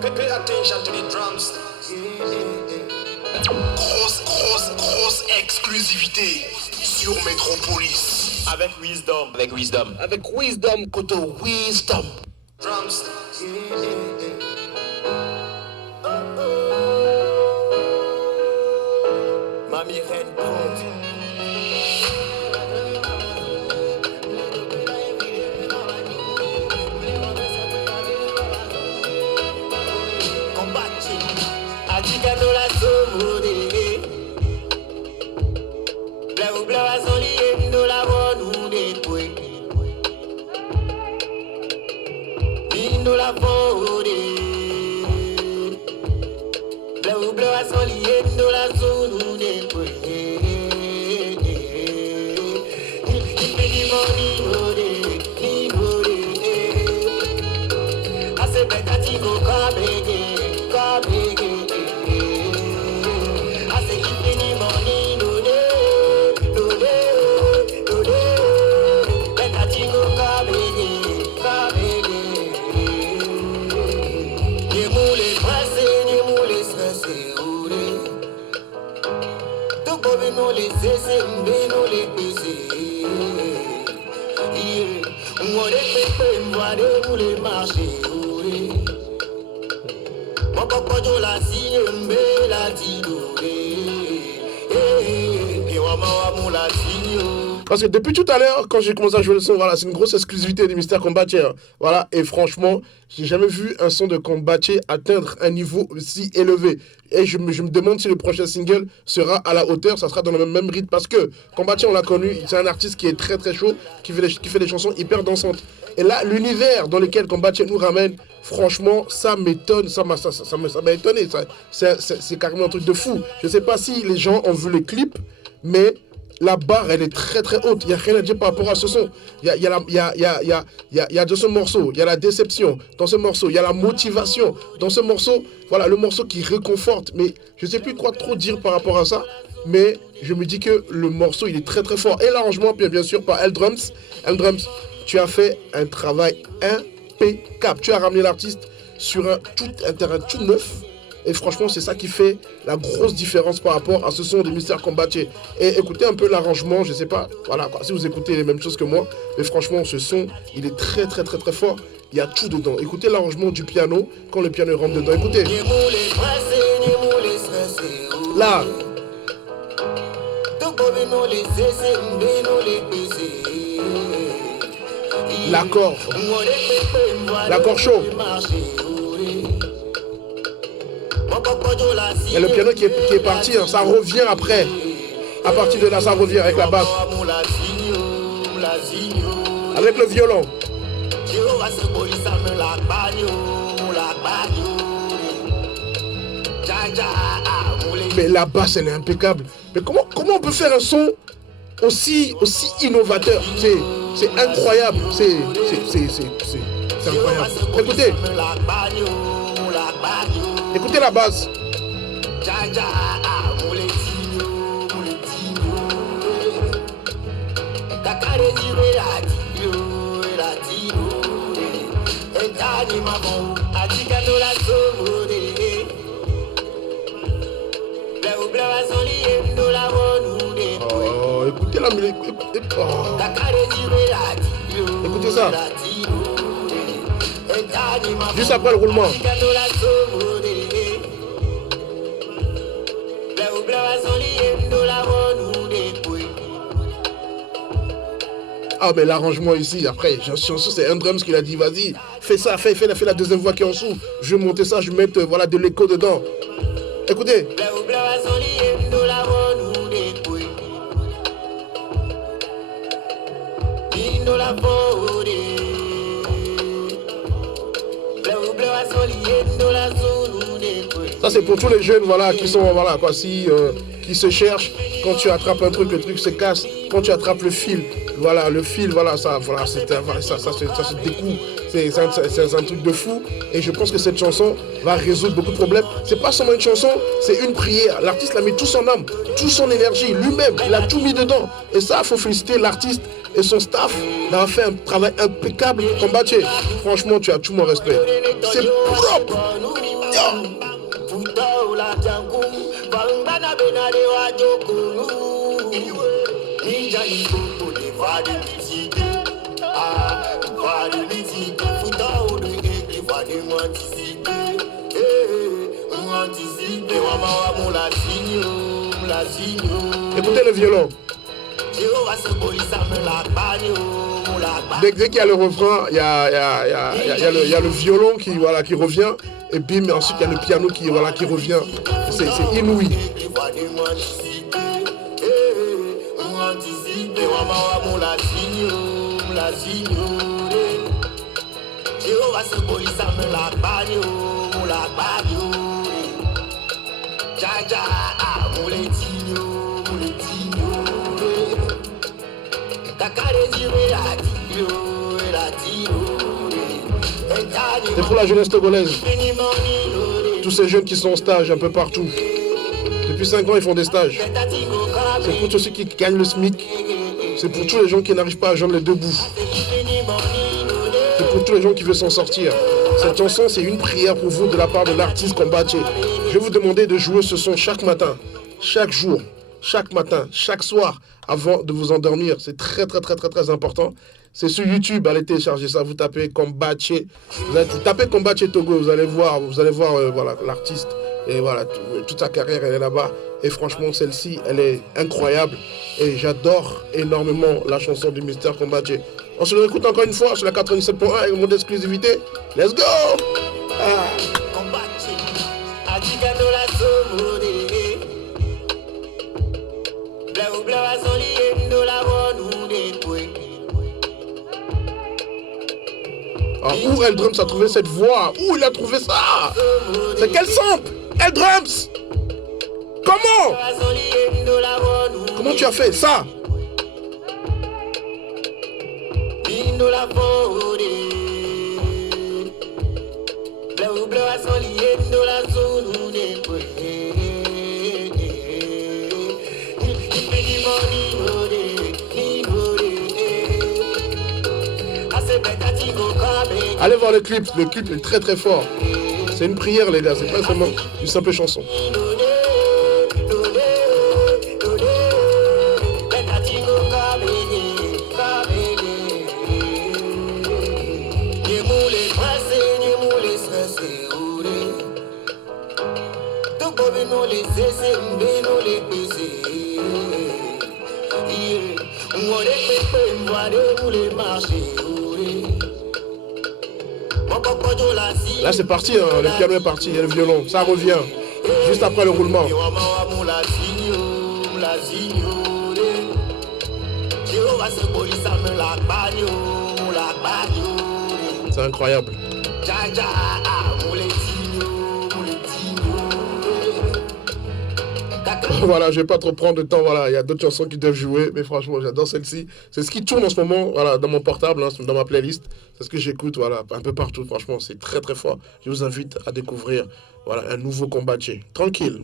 Pay attention to the drums. Grosse exclusivité sur Metropolis. Avec Wisdom. Avec Wisdom, côté Wisdom. Drums. Mamie Reine Ponte. Adigano la somode. Blau azoli endo la wonu de kwe. Indo la fode. Blau azoli endo la zonu de kwe. Ipeni moni ode. Ase betati go kabege. Parce que depuis tout à l'heure, quand j'ai commencé à jouer le son, voilà, c'est une grosse exclusivité du Mr Combattier. Voilà, et franchement, j'ai jamais vu un son de Combattier atteindre un niveau si élevé. Et je me demande si le prochain single sera à la hauteur, ça sera dans le même rythme. Parce que Combattier, on l'a connu, c'est un artiste qui est très très chaud, qui fait des chansons hyper dansantes. Et là, l'univers dans lequel Combattier nous ramène, franchement, ça m'étonne, ça m'a étonné. C'est carrément un truc de fou. Je sais pas si les gens ont vu les clips, mais la barre, elle est très très haute. Il n'y a rien à dire par rapport à ce son. Il y a de ce morceau, il y a la déception dans ce morceau, il y a la motivation dans ce morceau. Voilà, le morceau qui réconforte. Mais je ne sais plus quoi trop dire par rapport à ça. Mais je me dis que le morceau, il est très très fort. Et l'arrangement, bien sûr, par L-Drums. L-Drums, tu as fait un travail impeccable. Tu as ramené l'artiste sur un terrain tout neuf. Et franchement, c'est ça qui fait la grosse différence par rapport à ce son de Mr Combattier. Et écoutez un peu l'arrangement, je sais pas, voilà quoi, si vous écoutez les mêmes choses que moi, mais franchement, ce son, il est très très très très fort. Il y a tout dedans. Écoutez l'arrangement du piano quand le piano rentre dedans. Écoutez. Là. L'accord. L'accord chaud. Et le piano qui est parti, hein, ça revient après. À partir de là, ça revient avec la basse. Avec le violon. Mais la basse, elle est impeccable. Mais comment on peut faire un son aussi innovateur? C'est incroyable. C'est incroyable. Écoutez. Écoutez la base. Oh, écoutez la musique. Oh. Écoutez ça. Juste après le roulement. Ah mais l'arrangement ici, après, c'est un drums qui a dit vas-y, fais ça, fais la deuxième voix qui est en dessous. Je vais monter ça, je vais mettre voilà, de l'écho dedans. Écoutez. Ça c'est pour tous les jeunes voilà, qui sont voilà, quoi, qui se cherchent. Quand tu attrapes un truc, le truc se casse. Quand tu attrapes le fil, voilà, ça se découpe. C'est un truc de fou. Et je pense que cette chanson va résoudre beaucoup de problèmes. C'est pas seulement une chanson, c'est une prière. L'artiste a mis tout son âme, toute son énergie, lui-même, il a tout mis dedans. Et ça, il faut féliciter l'artiste et son staff d'avoir fait un travail impeccable. Combattier, franchement, tu as tout mon respect. C'est propre. Puto la jangu, bambana benade wa jokunu. Nija iko de vade musique. Ah, vade musique. Puto de vade musique. Anticipe, wama wa la signo. Écoutez le violon. Dès qu'il y a le refrain, il y a le violon qui, voilà, qui revient. Et bim, ensuite il y a le piano qui, voilà, qui revient. C'est inouï. C'est pour la jeunesse togolaise. Tous ces jeunes qui sont en stage un peu partout. Depuis 5 ans, ils font des stages. C'est pour tous ceux qui gagnent le SMIC. C'est pour tous les gens qui n'arrivent pas à joindre les deux bouts. C'est pour tous les gens qui veulent s'en sortir. Cette chanson, c'est une prière pour vous de la part de l'artiste Kombache. Je vais vous demander de jouer ce son chaque matin, chaque jour, chaque matin, chaque soir, avant de vous endormir. C'est très, très, très, très, très important. C'est sur YouTube, allez télécharger ça, vous tapez Kombache. Vous tapez Kombache Togo, vous allez voir voilà, l'artiste. Et voilà, toute sa carrière, elle est là-bas. Et franchement, celle-ci, elle est incroyable. Et j'adore énormément la chanson du Mr Kombache. On se l'écoute encore une fois sur la 97.1 avec mon exclusivité. Let's go! Où L-Drums a trouvé cette voix? Où il a trouvé ça? C'est quel sample? L-Drums! Comment? Comment tu as fait ça? Allez voir le clip est très très fort. C'est une prière les gars, c'est pas seulement une simple chanson. Là c'est parti, hein, le piano est parti, il y a le violon, ça revient, juste après le roulement. C'est incroyable. Voilà, je vais pas trop prendre de temps, voilà, il y a d'autres chansons qui doivent jouer, mais franchement, j'adore celle-ci. C'est ce qui tourne en ce moment, voilà, dans mon portable, hein, dans ma playlist. C'est ce que j'écoute, voilà, un peu partout, franchement, c'est très très fort. Je vous invite à découvrir, voilà, un nouveau Kombache. Tranquille.